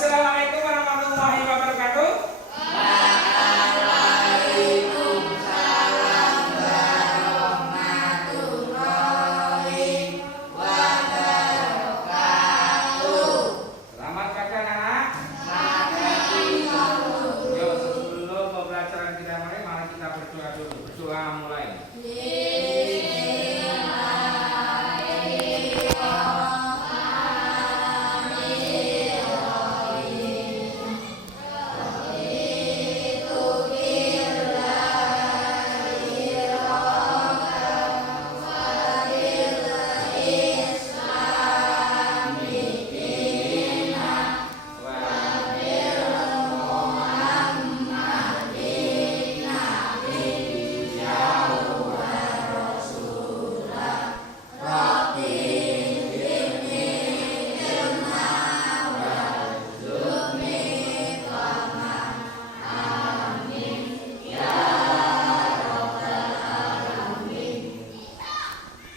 Wassalamualaikum warahmatullahi wabarakatuh. Waalaikumsalam warahmatullahi wabarakatuh. Selamat pagi anak-anak. Selamat Yuk, sebelum pembelajaran kita mulai, mari kita berdoa dulu. Berdoa mulai.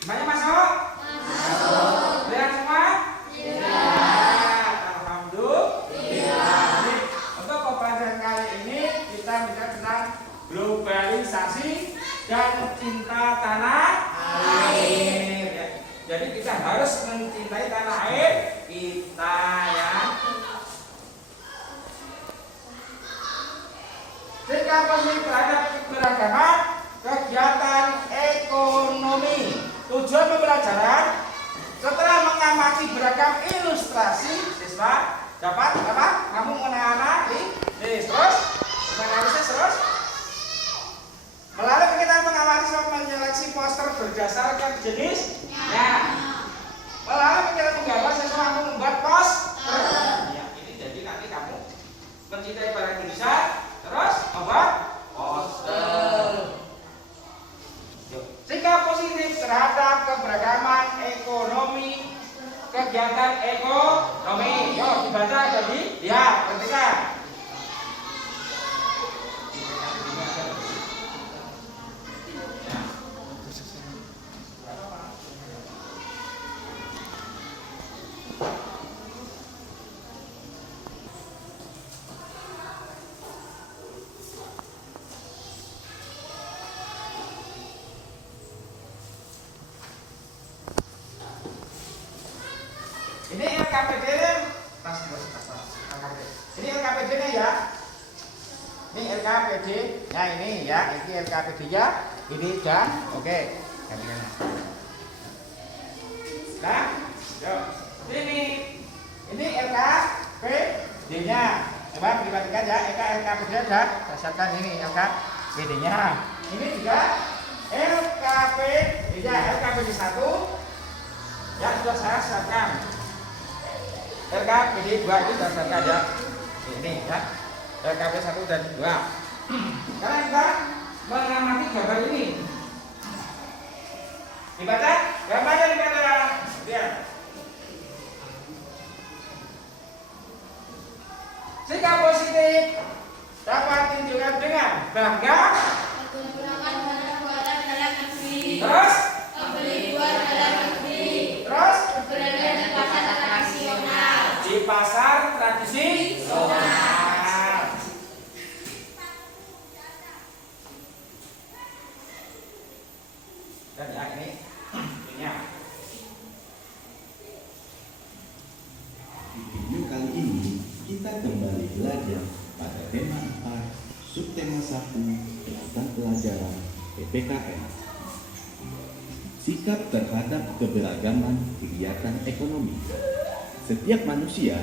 Semuanya masuk? Masuk. Lihat semua? Iya. Alhamdulillah. Untuk pembelajaran kali ini kita bicara tentang globalisasi dan cinta tanah air. Ya. Jadi kita harus mencintai tanah air kita ya. Jika positif terhadap keberagaman kegiatan ekonomi. Tujuan pembelajaran setelah mengamati beragam ilustrasi, siswa dapat apa? Kamu mengenal terus menganalisis terus. Melalui kegiatan mengamati menyeleksi poster berdasarkan jenis. Ya. Melalui kegiatan menggambar siswa kamu membuat poster. Ya, ini jadi nanti kamu mencintai barang Indonesia terus membuat poster. Sikap positif terhadap keberagaman ekonomi, kegiatan ekonomi. Yuk dibaca jadi, ya perhatikan. Ini LKPD ini LKPD-nya ya. Ini LKPD. Nah ini ya, ini LKPD-nya. Ini dan oke. Nah, yuk. Ini LKPD-nya. Coba perhatikan ya, LKPD dan berdasarkan ini LKPD-nya. Ini juga LKPD-nya, LKPD 1 yang sudah saya siapkan. LKPD 2 itu berdasarkan ya. Ini ya. LKPD 1 dan 2. Sekarang kita mengamati gambar ini. Dibaca? Gambarnya dibaca. Lihat. Sikap positif dapat ditunjukkan dengan bangga Menggunakan barang-barang dalam negeri. terus Membeli buah dalam negeri. terus Berada di pasar tradisional. di pasar tradisional. Dan ya ini Di video kali ini kita kembali belajar pada tema 4 subtema 1 tentang pelajaran PPKN. Sikap terhadap keberagaman kegiatan ekonomi. Setiap manusia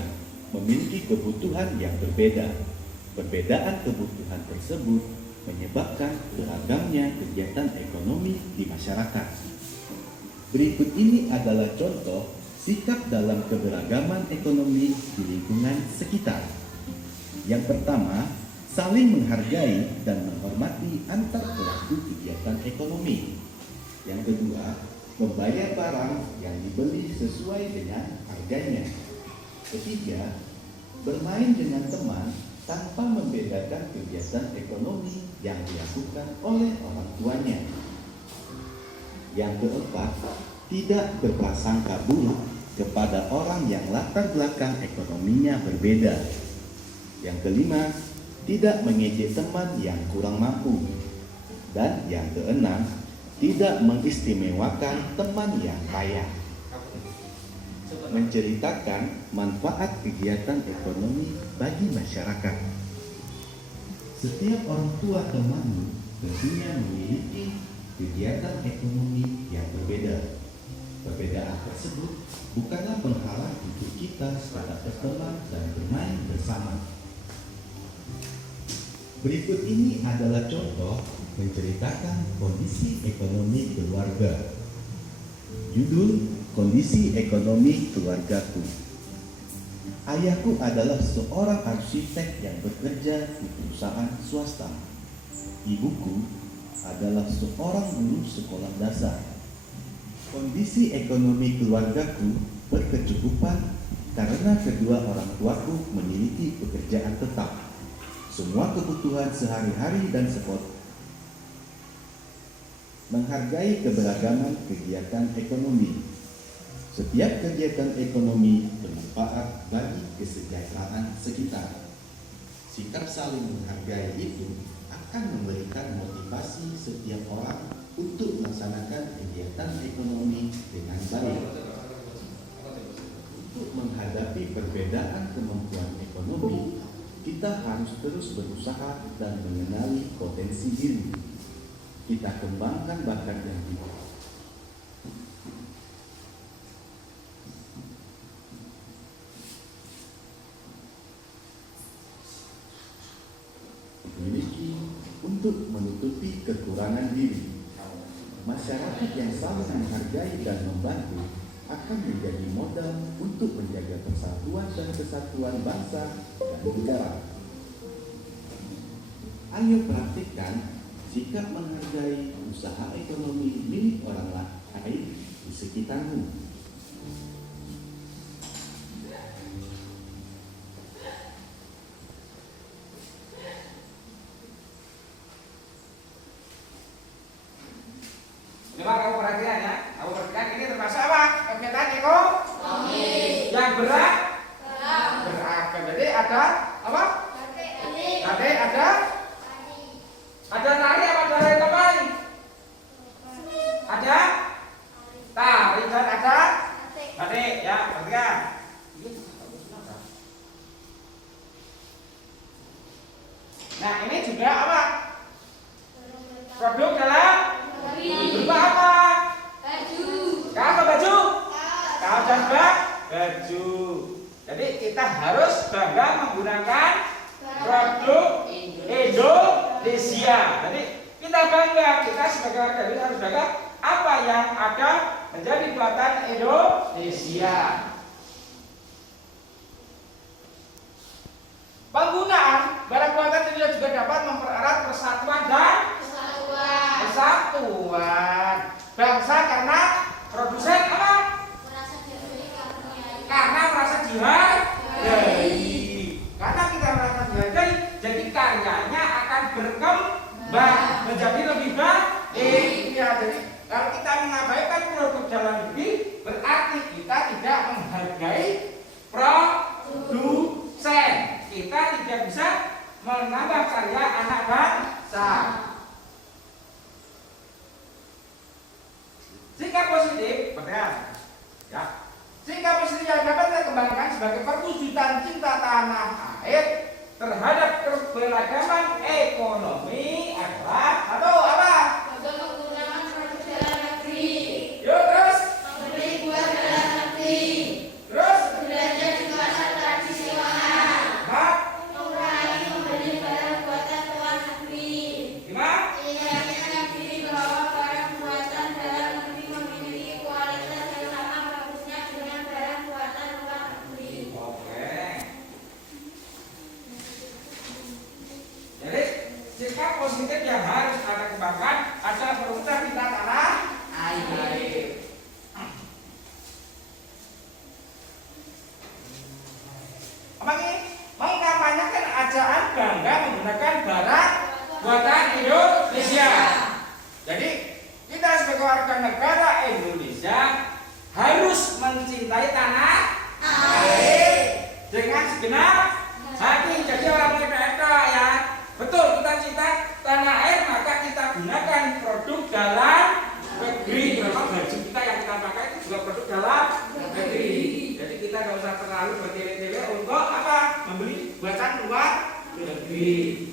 memiliki kebutuhan yang berbeda. Perbedaan kebutuhan tersebut menyebabkan beragamnya kegiatan ekonomi di masyarakat. Berikut ini adalah contoh sikap dalam keberagaman ekonomi di lingkungan sekitar. Yang pertama, saling menghargai dan menghormati antar pelaku kegiatan ekonomi. Yang kedua, membayar barang yang dibeli sesuai dengan harganya. Ketiga, bermain dengan teman tanpa membedakan kegiatan ekonomi yang dilakukan oleh orang tuanya. Yang keempat, tidak berprasangka buruk kepada orang yang latar belakang ekonominya berbeda. Yang kelima, tidak mengejek teman yang kurang mampu. Dan yang keenam, tidak mengistimewakan teman yang kaya. Menceritakan manfaat kegiatan ekonomi bagi masyarakat. Setiap orang tua temanmu tentunya memiliki kegiatan ekonomi yang berbeda. Perbedaan tersebut bukanlah penghalang untuk kita dapat berteman dan bermain bersama. Berikut ini adalah contoh menceritakan kondisi ekonomi keluarga. Judul: Kondisi Ekonomi Keluargaku. Ayahku adalah seorang arsitek yang bekerja di perusahaan swasta. Ibuku adalah seorang guru sekolah dasar. Kondisi ekonomi keluargaku berkecukupan karena kedua orang tuaku memiliki pekerjaan tetap. Semua kebutuhan sehari-hari dan menghargai keberagaman kegiatan ekonomi. Setiap kegiatan ekonomi bermanfaat bagi kesejahteraan sekitar. Sikap saling menghargai itu akan memberikan motivasi setiap orang untuk melaksanakan kegiatan ekonomi dengan baik. Untuk menghadapi perbedaan kemampuan ekonomi, kita harus terus berusaha dan mengenali potensi diri. Kita kembangkan bakat yang dimiliki untuk menutupi kekurangan diri. Masyarakat yang saling menghargai dan membantu akan menjadi modal untuk menjaga persatuan dan kesatuan bangsa dan negara. Ayo praktikkan sikap menghargai usaha ekonomi milik orang lain di sekitarmu. Coba kamu perhatikan ya, kamu perhatikan ini termasuk apa? Kegiatan ekonomi yang beragam. Jadi ada apa? Ada tari apa ada lain lain? Ada tari dan ada batik ya, perhatikan. Nah ini juga apa? Produk dalam berupa apa? Baju. Kaos dan baju. Jadi kita harus bangga menggunakan produk Indonesia. Jadi kita bangga, kita sebagai warga Indonesia harus bangga apa yang ada menjadi buatan Indonesia. Penggunaan barang buatan Indonesia juga dapat mempererat persatuan dan kesatuan bangsa karena produsen apa? Karena merasa dihargai. Karena kita merasa dihargai, jadi karyanya akan berkembang menjadi lebih baik. Ya, jadi kalau kita mengabaikan produk dalam negeri, berarti kita tidak menghargai produsen. Kita tidak bisa menambah karya anak bangsa. Sikap positif, perhatian, ya. Sikap positif yang dapat kita kembangkan sebagai perwujudan cinta tanah air terhadap keberagaman ekonomi adalah satu apa? Menggunakan produk dalam negeri. Yuk terus. Membeli buah dalam negeri. Terus. Belanja di pasar tradisional. Empat. Mengurangi membeli barang buatan luar negeri. Lima. Meyakinkan diri bahwa barang buatan dalam negeri memiliki kualitas yang sama bagusnya dengan barang buatan luar negeri. Oke. Jadi sikap positif yang harus kita kembangkan adalah perwujudan cinta tanah air. Apa ini? Mengkampanyekan ajaan bangga menggunakan barang buatan Indonesia. Jadi kita sebagai warga negara Indonesia harus mencintai tanah air dengan segenap hati. Jadi orang PPK ya, betul, kita cinta tanah air, maka kita gunakan produk dalam negeri. Memang baju kita yang kita pakai itu juga produk dalam negeri. Jadi kita nggak usah terlalu bertele-tele untuk apa? Membeli buatan luar negeri.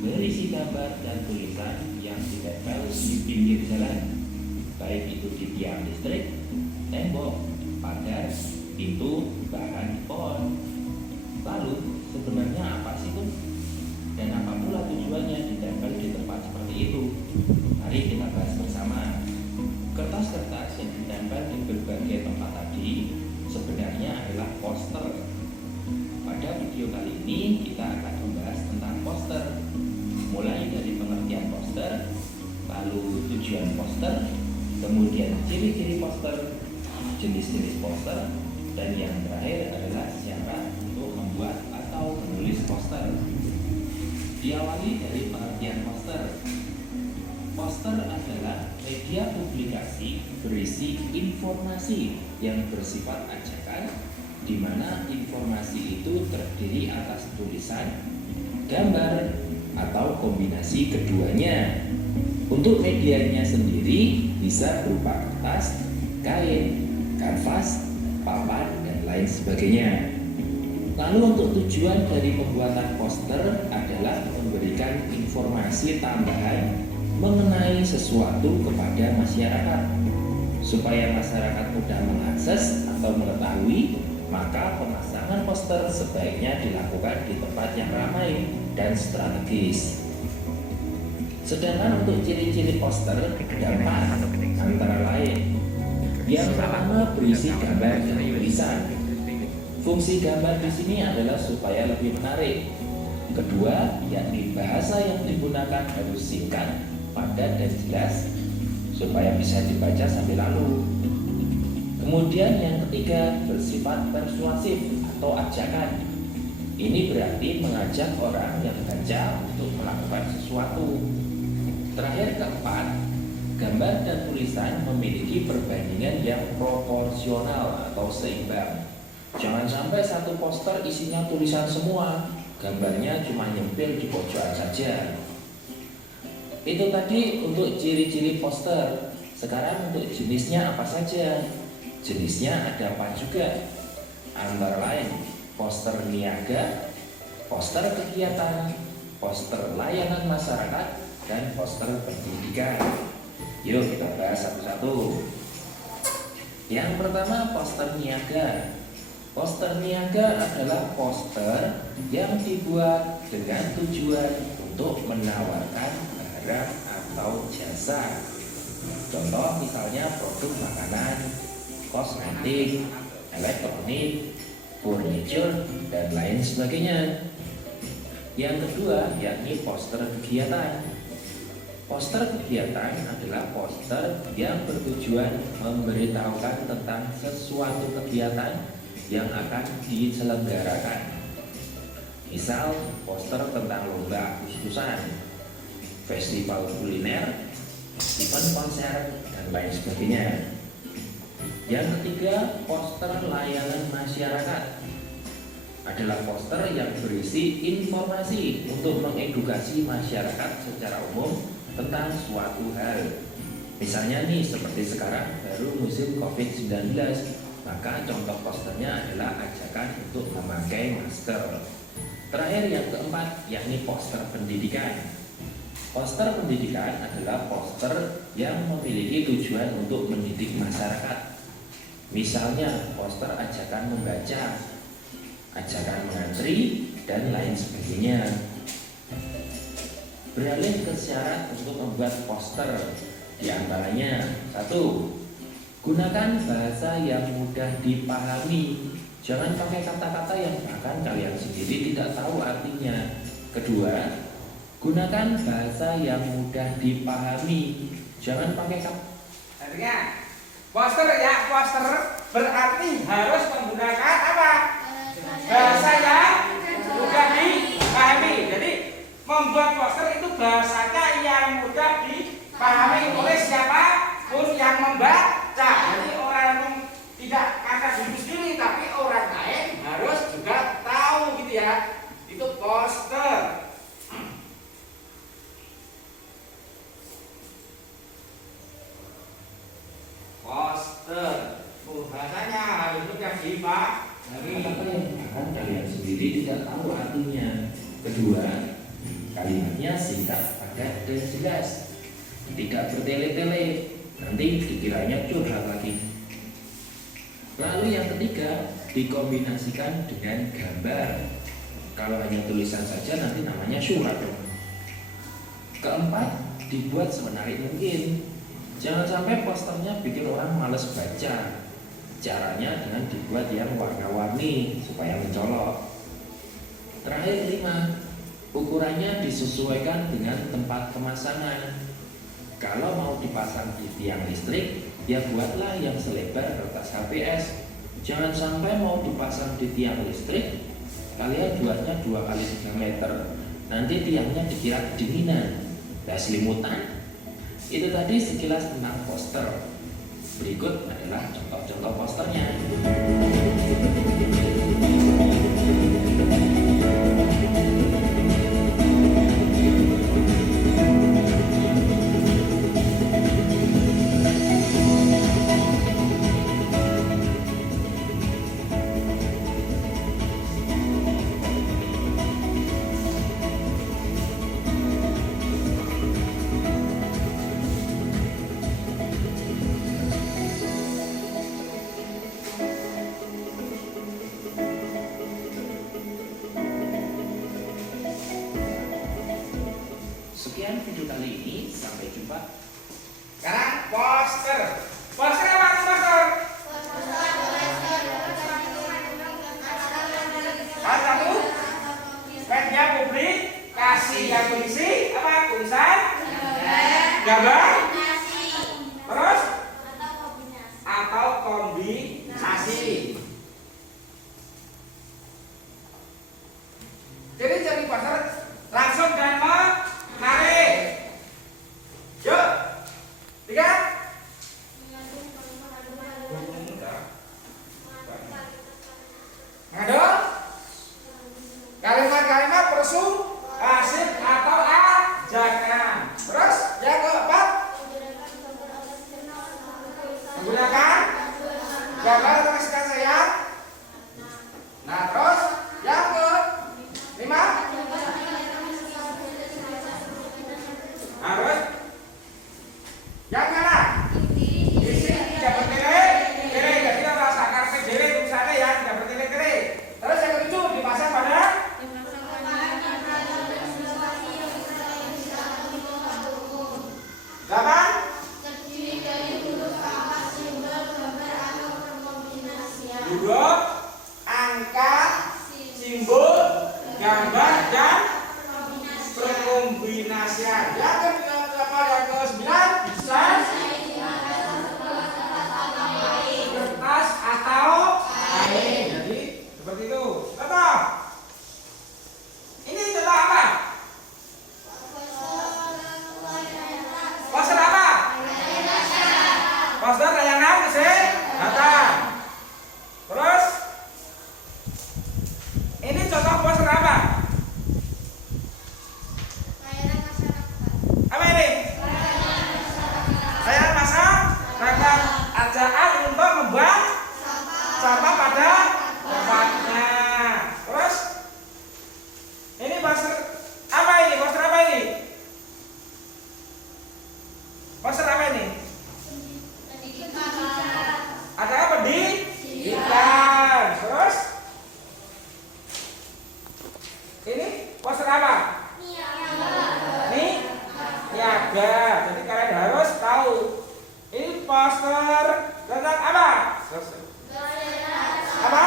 berisi gambar dan tulisan yang ditempel di pinggir jalan, baik itu di tiang listrik, tembok, pagar, pintu, bahkan di pohon. Lalu sebenarnya apa sih itu? Dan apa pula tujuannya ditempel di tempat seperti itu? Mari kita bahas bersama. Kertas-kertas yang ditempel di berbagai tempat tadi sebenarnya adalah poster. Pada video kali ini kita akan membahas tentang poster, mulai dari pengertian poster, lalu tujuan poster, kemudian ciri-ciri poster, jenis-jenis poster, dan yang terakhir adalah syarat untuk membuat atau menulis poster. Diawali dari pengertian poster. Poster adalah media publikasi berisi informasi yang bersifat ajakan, di mana informasi itu terdiri atas tulisan, gambar, atau kombinasi keduanya. Untuk medianya sendiri bisa berupa kertas, kain, kanvas, papan, dan lain sebagainya. Lalu untuk tujuan dari pembuatan poster adalah memberikan informasi tambahan mengenai sesuatu kepada masyarakat. Supaya masyarakat mudah mengakses atau mengetahui, maka pemasangan poster sebaiknya dilakukan di tempat yang ramai dan strategis. Sedangkan untuk ciri-ciri poster dapat antara lain: yang pertama, berisi gambar dan tulisan. Fungsi gambar di sini adalah supaya lebih menarik. Kedua, yakni bahasa yang digunakan harus singkat, padat dan jelas supaya bisa dibaca sambil lalu. Kemudian yang ketiga, bersifat persuasif atau ajakan. Ini berarti mengajak orang yang baca untuk melakukan sesuatu. Terakhir, keempat, gambar dan tulisan memiliki perbandingan yang proporsional atau seimbang. Jangan sampai satu poster isinya tulisan semua, gambarnya cuma nyempil di pojokan saja. Itu tadi untuk ciri-ciri poster. Sekarang untuk jenisnya apa saja? Jenisnya ada 4 juga, antara lain poster niaga, poster kegiatan, poster layanan masyarakat, dan poster pendidikan. Yuk kita bahas satu-satu. Yang pertama, poster niaga. Poster niaga adalah poster yang dibuat dengan tujuan untuk menawarkan barang atau jasa. Contoh misalnya produk makanan, kosmetik, elektronik, furniture, dan lain sebagainya. Yang kedua yakni poster kegiatan. Poster kegiatan adalah poster yang bertujuan memberitahukan tentang sesuatu kegiatan yang akan diselenggarakan. Misal poster tentang lomba Agustusan, festival kuliner, event konser, dan lain sebagainya. Yang ketiga, poster layanan masyarakat adalah poster yang berisi informasi untuk mengedukasi masyarakat secara umum tentang suatu hal. Misalnya nih seperti sekarang baru musim COVID-19, maka contoh posternya adalah ajakan untuk memakai masker. Terakhir yang keempat yakni poster pendidikan. Poster pendidikan adalah poster yang memiliki tujuan untuk mendidik masyarakat. Misalnya poster ajakan membaca, ajakan mengantri, dan lain sebagainya. Beralih ke syarat untuk membuat poster, di antaranya 1. Gunakan bahasa yang mudah dipahami. Jangan pakai kata-kata yang bahkan kalian sendiri tidak tahu artinya. Kedua, gunakan bahasa yang mudah dipahami. Jangan pakai kata. Artinya poster ya, poster berarti harus menggunakan apa? Bahasa yang mudah dipahami. Jadi membuat poster itu bahasanya yang mudah dipahami oleh siapapun yang membaca. Jadi orang yang tidak kata diri sendiri, tapi orang lain harus juga tahu gitu ya. Itu poster. Poster bahasanya harus mudah dipahami. Kata-kata yang bahkan kalian sendiri tidak tahu artinya. Kedua, kalimatnya singkat, padat, dan jelas. Tidak bertele-tele, nanti dikiranya curhat lagi. Lalu yang ketiga, dikombinasikan dengan gambar. Kalau hanya tulisan saja nanti namanya surat. Keempat, dibuat semenarik mungkin. Jangan sampai posternya bikin orang males baca. Caranya dengan dibuat yang warna-warni supaya mencolok. Terakhir 5, ukurannya disesuaikan dengan tempat pemasangan. Kalau mau dipasang di tiang listrik, ya buatlah yang selebar kertas HPS. Jangan sampai mau dipasang di tiang listrik, kalian buatnya 2 kali 3 meter. Nanti tiangnya dikira kedinginan. Dan selimutan. Itu tadi sekilas tentang poster. Berikut adalah contoh-contoh posternya. Sekian video kali ini, sampai jumpa. Sekarang poster. Poster apa poster? Satu, media publikasi yang berisi apa? Tulisan, gambar, terus atau kombinasi. Jadi poster langsung dan menarik. Yuk, 3. Ngadu kalimat-kalimat persuasif atau ajakan. Terus yang keempat begitu. Contoh. Ini contoh apa? Poster apa? Poster layanan kesehatan. Terus ini contoh poster apa? Apa ini? Layanan masyarakat. Ajaan untuk membuang sampah pada tempatnya. Terus ini poster apa ini? Poster apa ini? Poster apa ini? Ada apa di? Pendidikan. Terus ini poster apa? Niaga. Jadi kalian harus tahu. Ini poster tentang apa? Apa?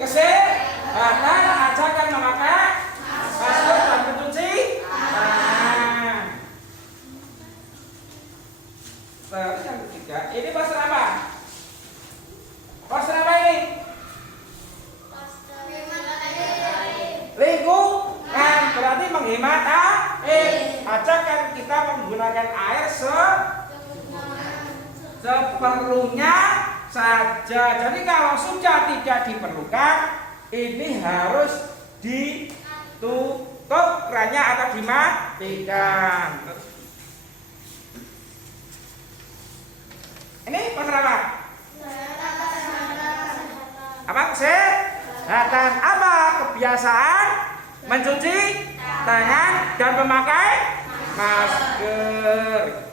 Kesehatan. Ajarkan memakai masker dan mencuci tangan. Terus yang ketiga, ini poster apa? Poster apa ini? Lingkungan, berarti menghemat air. Ajarkan kita menggunakan air seperlunya saja. Jadi kalau sudah tidak diperlukan, ini harus ditutup kerannya atau dimatikan. Ini poster apa? Apa kesehatan? Apa kebiasaan mencuci tangan dan memakai masker.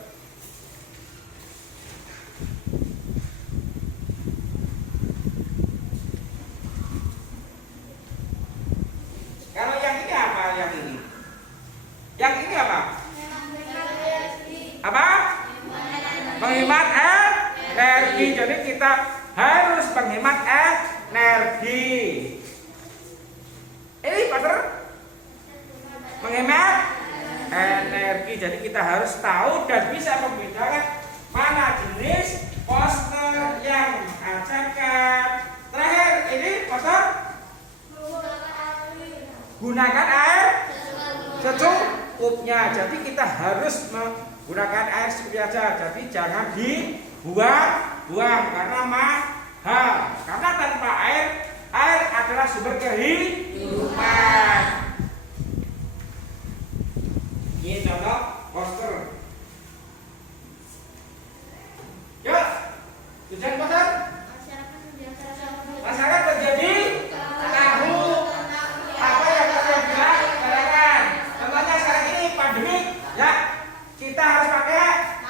Kalau yang ini apa? Yang ini? Yang ini apa? Apa? Menghemat energi. Jadi kita harus menghemat energi. Ini poster menghemat energi. Jadi kita harus tahu dan bisa membedakan mana jenis poster yang mengajarkan. Terakhir ini poster gunakan air secukupnya. Jadi kita harus menggunakan air secukupnya saja. Jadi jangan dibuang-buang karena mahal. Karena tanpa air adalah sumber kehidupan. Ini contoh poster. Yuk, tujuan poster. Masyarakat terjadi tahu apa yang kalian bicarakan. Contohnya sekarang ini pandemi, ya kita harus pakai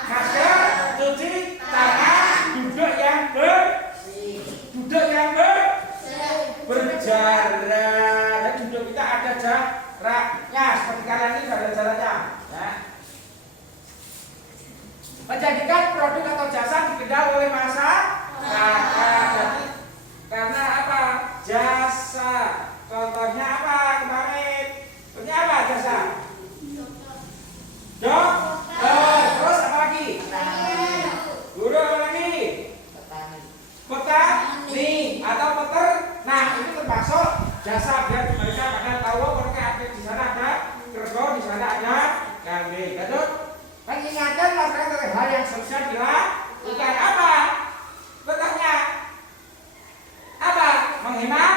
masker, cuci tangan, duduk yang berjarak. Dan duduk kita ada jaraknya. Seperti kalian ini ada jaraknya. Ya. Menjadikan produk atau jasa dikenal oleh masyarakat. Jadi karena apa? Jasa. Contohnya apa kemarin? Contohnya apa jasa? Dokter. Terus apa lagi? Guru apa lagi? Petani atau peternak. Itu termasuk jasa biar mereka pada tahu mereka ada di sana ada kerbau, di sana ada kambing. Betul? Mengingatkan masyarakat hal yang seharusnya dilakukan apa? Betulnya apa? Menghemat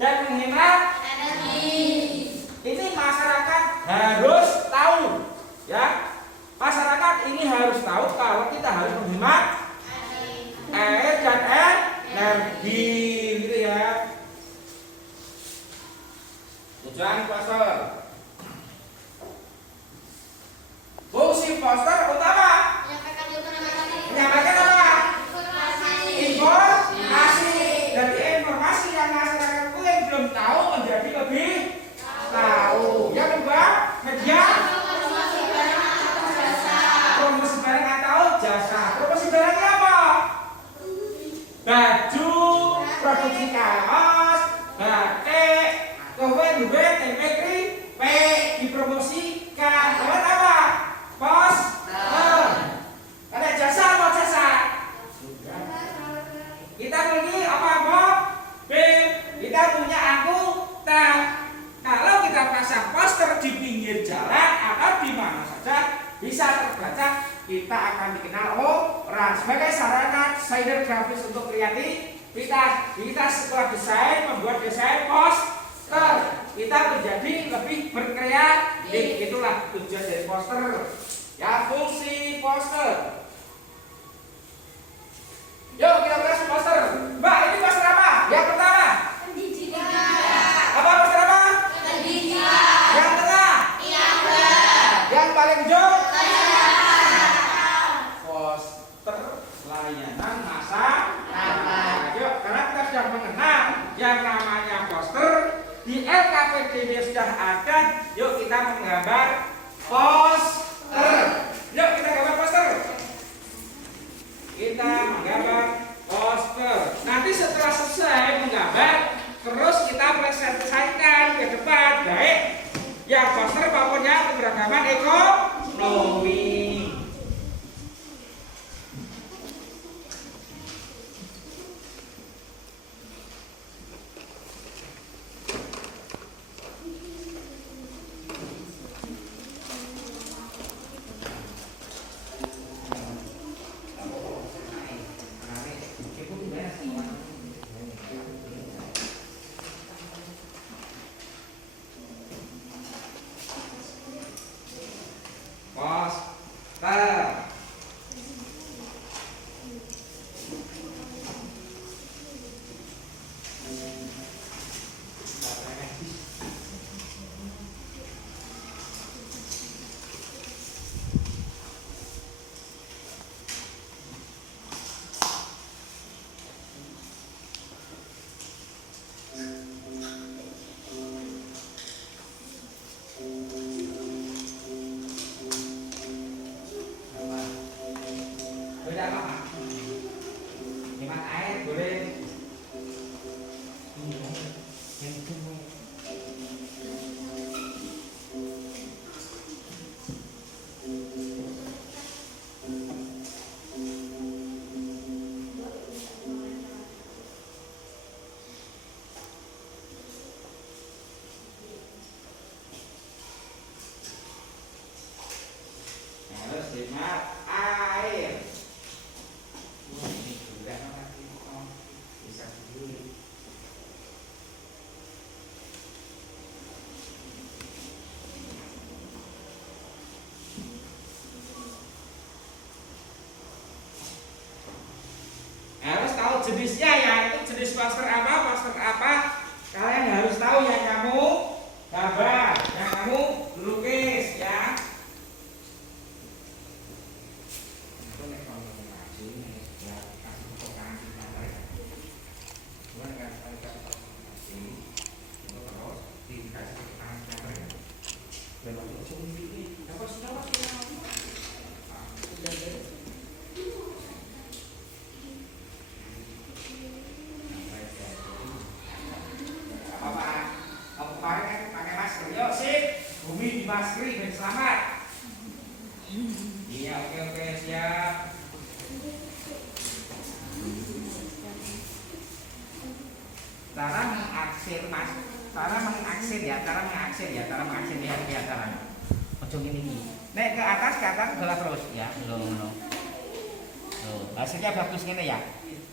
dan menghemat ini masyarakat harus tahu, ya. Masyarakat ini harus tahu kalau kita harus menghemat air dan energi, gitu ya. Tujuan poster. Fungsi poster utama menyampaikan apa? Informasi. Jadi informasi yang masyarakat itu yang belum tahu menjadi lebih tahu. Yang kedua, media promosi barang atau jasa. Promosi barangnya apa? Baju, produksi kaos, batik, tempe, dipromosikan. Lewat apa? Poster. bisa terbaca, kita akan dikenal orang. Sebagai sarana desainer grafis untuk kreativitas, kita setelah desain membuat desain poster, kita menjadi lebih berkreatif. Itulah tujuan dari poster. Ya, fungsi poster. Yuk kita bahas poster. Mbak, ini poster apa? Yang pertama. Apa poster apa? Yang tengah. Yang paling jauh. Poster layanan masyarakat. Yuk, karena kita sudah mengenal yang namanya poster di LKPD sudah ada. Yuk kita menggambar poster. Yuk kita gambar poster. Kita menggambar poster. Nanti setelah selesai menggambar, terus kita presentasikan ke depan, baik yang poster maupun yang keberagaman ekonomi. Poster. Hemat air boleh. Harus hemat air. Harus tahu jenisnya ya, itu jenis poster apa, kalian harus tahu yang kamu gambar, yang kamu lukis ya. Maskeri dan selamat. Iya, oke, siap. Cara mengaksir mas, cara mengaksir ya, caranya. Ujung ini. Nek ke atas bawah terus ya, belum. Hasilnya bagus gini ya.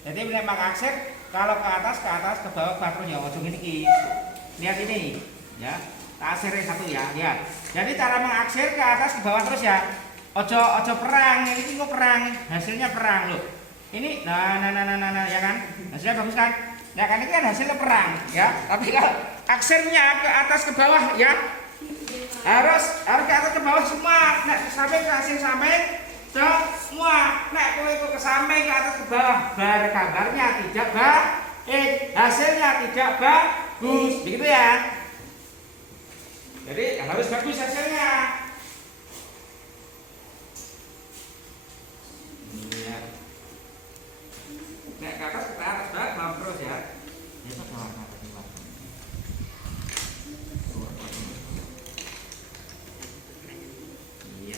Jadi nek mengaksir kalau ke atas ke bawah terus ya, ujung ini. Lihat ini, ya. Aksirnya satu ya, lihat. Jadi cara mengaksir ke atas ke bawah terus ya. Ojo perang, ini kok perang, hasilnya perang loh. Ini nah ya kan? Hasilnya bagus kan? Nah kan ini kan hasilnya perang ya. Tapi kalau aksirnya ke atas ke bawah ya harus ke atas ke bawah semua. Nek sampai ke asin sampai semua. Nek kowe ke samping ke atas ke bawah, gambarnya tidak baik, hasilnya tidak bagus, begitu ya. Jadi harus bagus hasilnya. Lihat. Nek ke atas bawah terus ya. Itu bawah iya.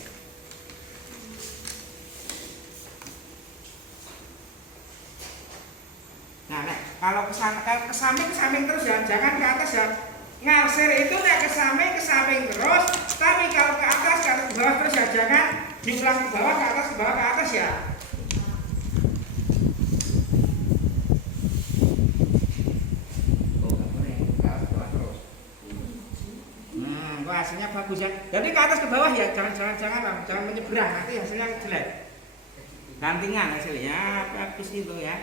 Nah, kalau ke samping terus ya, jangan ke atas ya. Ngarsir itu nek ke samping terus, tapi kalau ke atas kalau ke bawah terus ya jangan diulang ke bawah ke atas ya. Kok hasilnya bagus ya. Jadi ke atas ke bawah ya, jangan menyeberang, nanti hasilnya jelek. Gantingan hasilnya bagus itu ya.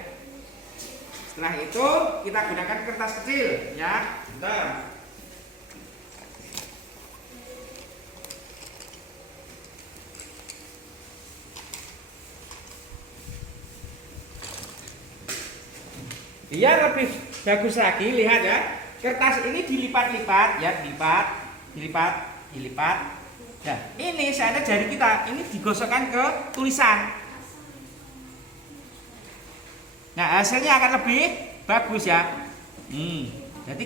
Setelah itu kita gunakan kertas kecil ya. Bentar. Biar lebih bagus lagi, lihat ya. Kertas ini dilipat-lipat ya, dilipat. Nah, ini seandainya jari kita ini digosokkan ke tulisan. Nah, hasilnya akan lebih bagus ya. Jadi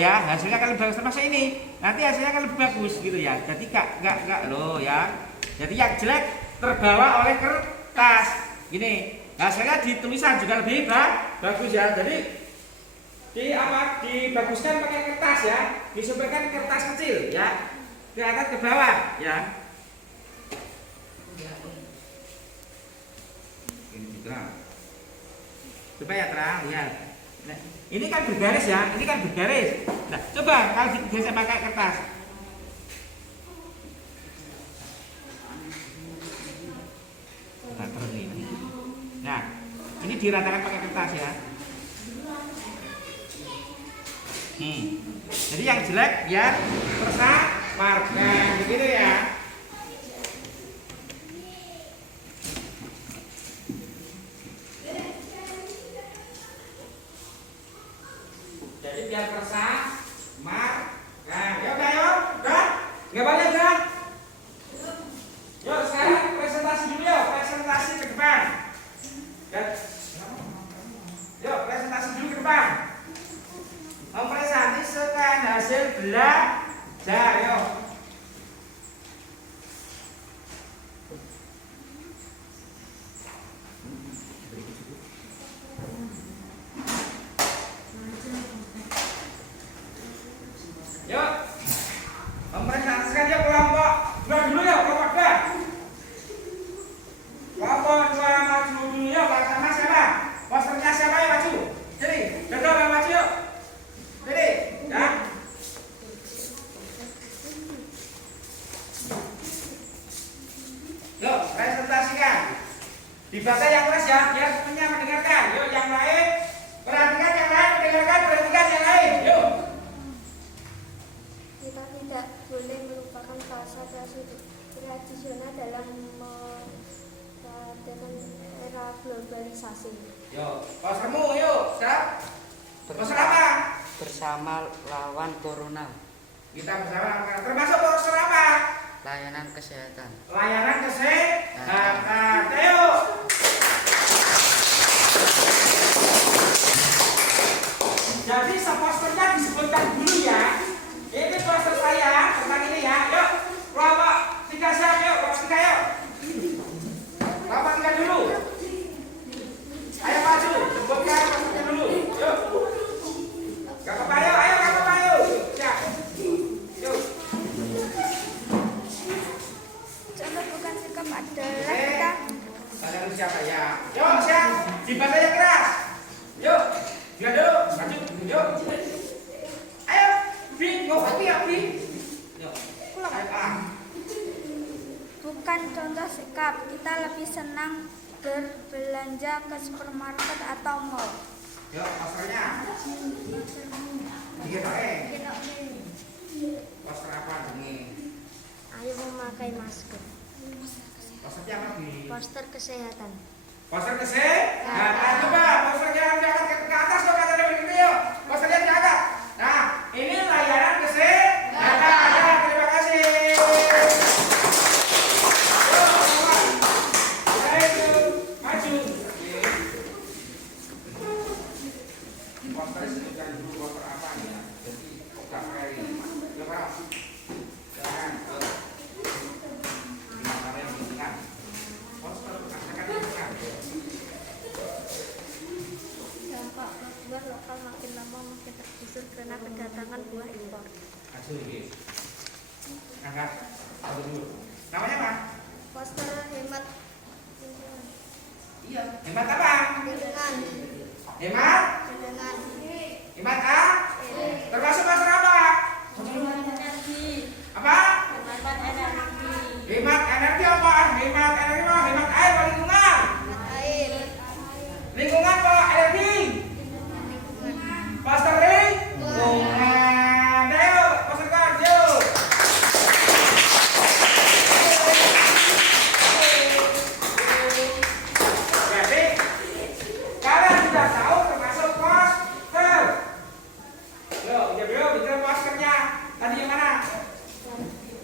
ya, hasilnya akan lebih bagus termasuk ini. Nanti hasilnya akan lebih bagus gitu ya. Jadi enggak loh ya. Jadi yang jelek terbawa oleh kertas. Gini. Hasilnya di tulisan juga lebih bagus ya. Jadi dibaguskan pakai kertas ya. Disumpirkan kertas kecil ya. Ke atas ke bawah ya. Ini terang. Supaya terang lihat. Nah, ini kan bergaris ya. Ini kan bergaris. Nah, coba kalau digesek pakai kertas. Nah, terus ini. Nah, ini diratakan pakai kertas ya. Jadi yang jelek biar tersamarkan begitu ya. Jadi biar tersamarkan. Yuk, udah? Nggak balik kan? Yuk sekarang presentasi dulu yuk, presentasi ke depan. Yuk presentasi dulu ke depan. Mempresentasikan hasil belajar yuk. Yuk mempresentasikan yuk kelompok 2 dulu yuk, kelompok 2. Kelompok 2 maju dulu yuk, sama siapa? Posternya siapa yang maju? Jadi, betul yang maju yuk. Jadi, ya. Yuk, presentasikan. Dibaca yang keras ya, biar semuanya mendengarkan. Yuk, yang lain perhatikan, yang lain mendengarkan, perhatikan yang lain. Yuk. Kita tidak boleh melupakan bahasa tradisional dalam dengan era globalisasi. Yuk, postermu yuk, siap? Poster apa? Bersama lawan corona. Kita bersama termasuk poster apa? Layanan kesehatan. Layanan kesehatan. Ayo. Jadi posternya disebutkan dulu ya. Ini poster saya tentang ini ya. Yuk, kelompok 3 siap yuk, kelompok 3 yuk. Kelompok 3 dulu. Ayo maju, sebutkan posternya dulu. Yuk. Kakak Payo, ayo Kakak Payo. Siap. Yuk. Contoh bukan sikap adalah kita Ada siapa ya? Yuk, siap. Dibaca yang keras. Yuk. Dia dulu, maju. Yuk. Ayo, Bi, mau pergi ya, Bi? Yuk. Ayo, bukan contoh sikap, kita lebih senang berbelanja ke supermarket atau mall. Yuk, posternya. Tiga pakai. Poster apa ini? Ayo memakai masker. Posternya apa, Bi? Poster kesehatan. Poster kesehatan. Coba posternya diangkat ke atas dong, kata begitu yuk. Posternya diangkat. Nah, ini layanan kesehatan. Ya, terima kasih. Maju. Poster sebutkan dulu poster apa ya. Jadi enggak kayak ini. Coba. Jangan. Dimana yang diingat. Poster akan diingat. Dampak membuat lokal makin lama makin tergusur karena kedatangan buah impor. Maju ini. Angkat. Satu dulu. Namanya apa? poster hemat Iya. Hemat apa? dengan Hemat? dengan Hemat A? Termasuk poster apa? energi Apa? hemat energi Hemat energi apa? Hemat energi apa? Hemat air apa lingkungan? air Lingkungan apa? Energi? Poster lingkungan. Ayo, poster kan, yuk. Jadi, kalian sudah tahu termasuk poster. Yuk, diam dulu, bicara posternya. Tadi yang mana?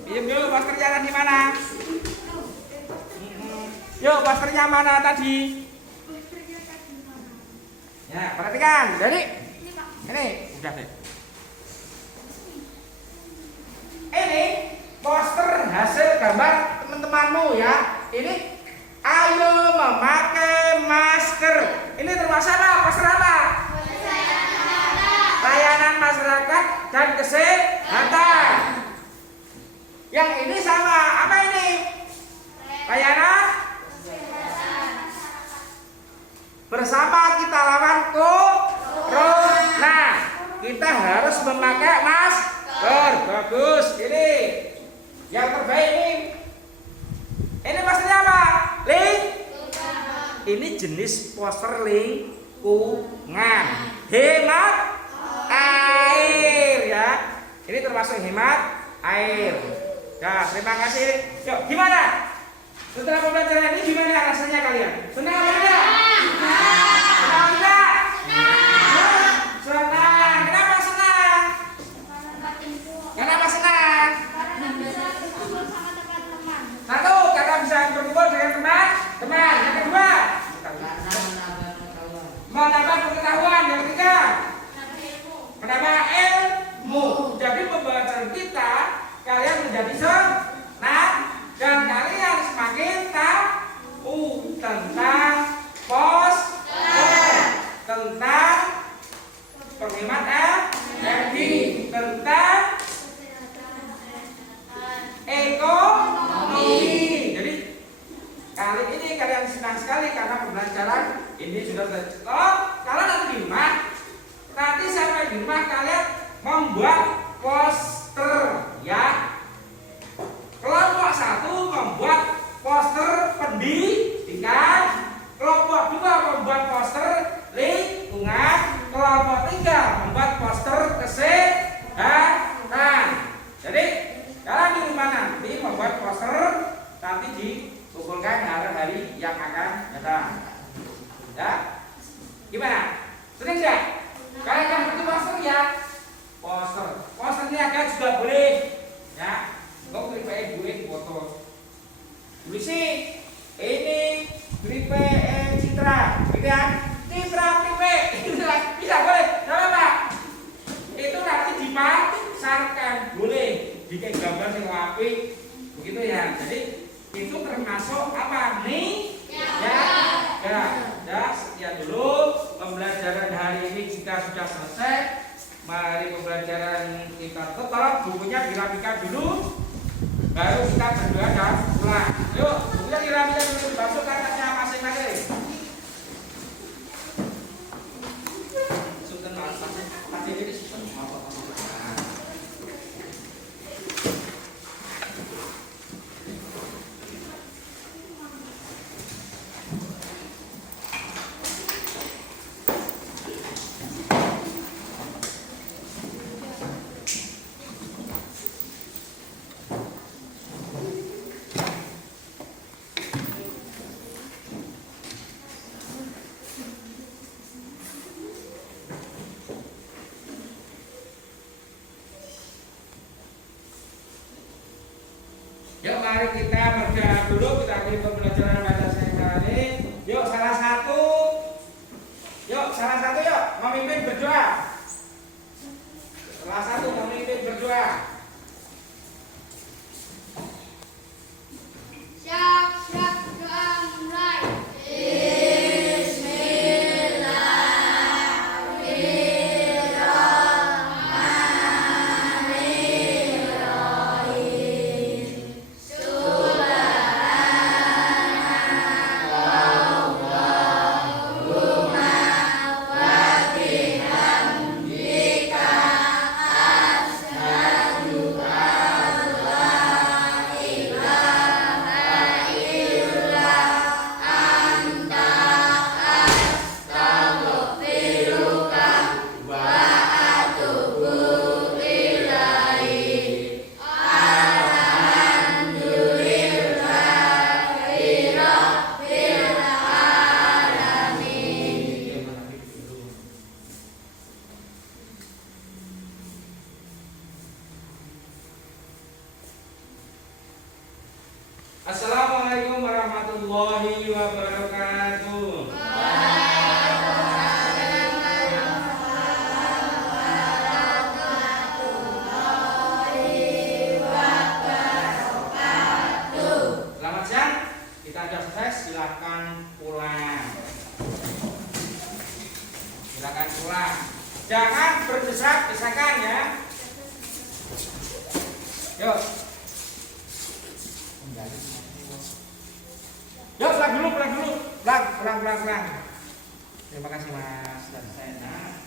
Diam dulu, posternya tadi mana? Yuk, posternya mana tadi? Ya, perhatikan. Jadi, ini udah deh. Ini poster hasil gambar teman-temanmu ya. Ini ayo memakai masker. Ini termasuk apa? Poster apa? Layanan masyarakat dan kesehatan. Yang ini sama. Apa ini? Layanan bersama kita lawan corona. Kita harus memakai masker. Bagus. Ini yang terbaik ini. Ini posternya apa? Ini jenis poster lingkungan. Hemat air ya. Ini termasuk hemat air. Ya, terima kasih. Yuk, gimana? Setelah pembelajaran ini gimana rasanya kalian? Senang apa enggak? Senang enggak? Senang. Kenapa senang? Kenapa senang? Satu, karena bisa berkumpul dengan teman-teman. Yang kedua, menambah pengetahuan. Yang ketiga, menambah ilmu. Jadi pembelajaran kita, kalian menjadi senang dan kalian semakin tahu tentang poster, tentang penghemat energi, tentang ekonomi. Jadi kali ini kalian senang sekali karena pembelajaran ini sudah selesai. Kalau nanti di rumah, nanti sampai di rumah kalian membuat poster ya. Kelompok 1 membuat poster pendidikan, kelompok 2 membuat poster lingkungan, kelompok 3 membuat poster kesehatan. Jadi kalian di rumah nanti membuat poster, nanti dikumpulkan hari-hari yang akan datang. Ya, gimana? Senang nggak? Kalian yang bikin poster ya? Posternya agak juga boleh. Ya. Kau beri PE duit foto. Tulis ini beri PE Citra, gitu ya? Citra PE, bisa boleh, nggak apa-apa. Itu nanti dipasarkan, boleh. Jika gambar yang api, begitu ya. Jadi itu termasuk apa nih? Ya. Sekian dulu pembelajaran hari ini kita sudah selesai. Mari pembelajaran kita tetap bukunya dirapikan dulu. Baru kita berdoa dan pulang. Yuk, bukunya dirapikan dulu, masuk katasnya masing-masing. Sultan pasti ini sultan apa? Yuk mari kita berdoa dulu, kita akhiri pembelajaran pada siang hari. Yuk salah satu yuk memimpin berdoa. Salah satu memimpin berdoa. Siap, doa mulai. Bismillahirrahmanirrahim. Assalamualaikum warahmatullahi wabarakatuh. Selamat siang. Kita sudah selesai. Silakan pulang. Silakan pulang. Jangan berdesak-desakan ya. Yuk. Yuk, pulang dulu. Pulang. Terima kasih Mas. Dan saya.